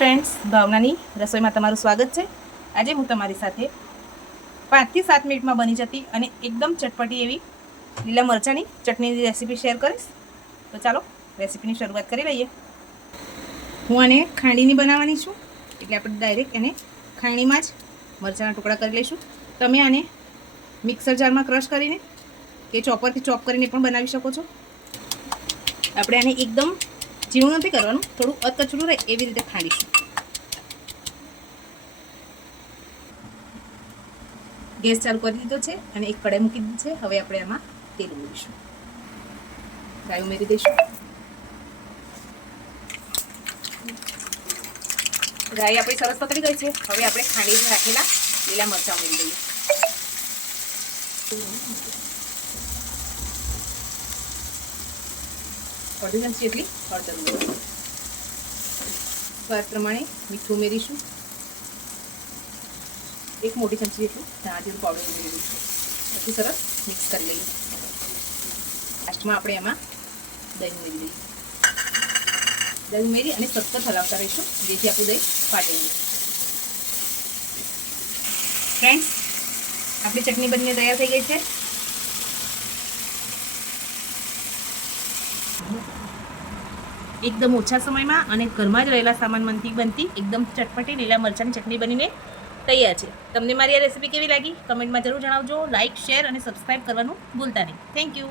Friends ભાવનાની રસોઈમાં તમારું સ્વાગત છે. આજે હું તમારી સાથે પાંચથી સાત મિનિટમાં બની જતી અને એકદમ ચટપટી એવી લીલા મરચાંની ચટણીની રેસીપી શેર કરીશ. તો ચાલો, રેસીપીની શરૂઆત કરી લઈએ. હું આને ખાંડીની બનાવવાની છું, એટલે આપણે ડાયરેક્ટ એને ખાંડીમાં જ મરચાંના ટુકડા કરી લઈશું. તમે આને મિક્સર જારમાં ક્રશ કરીને કે ચોપરથી ચોપ કરીને પણ બનાવી શકો છો. આપણે આને એકદમ ઝીણું નથી કરવાનું, થોડું અધકચરું રહે એવી રીતે ખાંડીશું. ગેસ ચાલુ કરી દીધો છે અને એક કડાઈ મૂકી દીધી છે. હવે આપણે આમાં તેલ ઉમેરીશું. ગાય ઉમેરી દઈશું. ગાય આપણી સરસ પકડી ગઈ છે. હવે આપણે ખાંડી રાખેલા લીલા મરચાં ઉમેરી દઈએ. અડધી ચમચી એટલી હળદર ઉમેરીશું સ્વાદ પ્રમાણે મીઠું ઉમેરીશું. એક મોટી ચમચી જેટલું ધાણાજીરું પાવડર ઉમેરીશું. પછી સરસ મિક્સ કરી લઈએ. લાસ્ટમાં આપણે એમાં દહીં ઉમેરી દઈએ દહીં ઉમેરી અને સતત હલાવતા રહીશું, જેથી આપણું દહીં ફાટી નહીં ફ્રેન્ડ્સ આપણી ચટણી બનીને તૈયાર થઈ ગઈ છે. એકદમ ઓછા સમયમાં અને ઘરમાં જ રહેલા સામાનમાંથી બનતી એકદમ ચટપટી લીલા મરચાંની ચટણી બનીને તૈયાર છે. તમને મારી આ રેસીપી કેવી લાગી? કમેન્ટમાં જરૂર જણાવજો. લાઇક શેર અને સબસ્ક્રાઇબ કરવાનું ભૂલતા નહીં. Thank you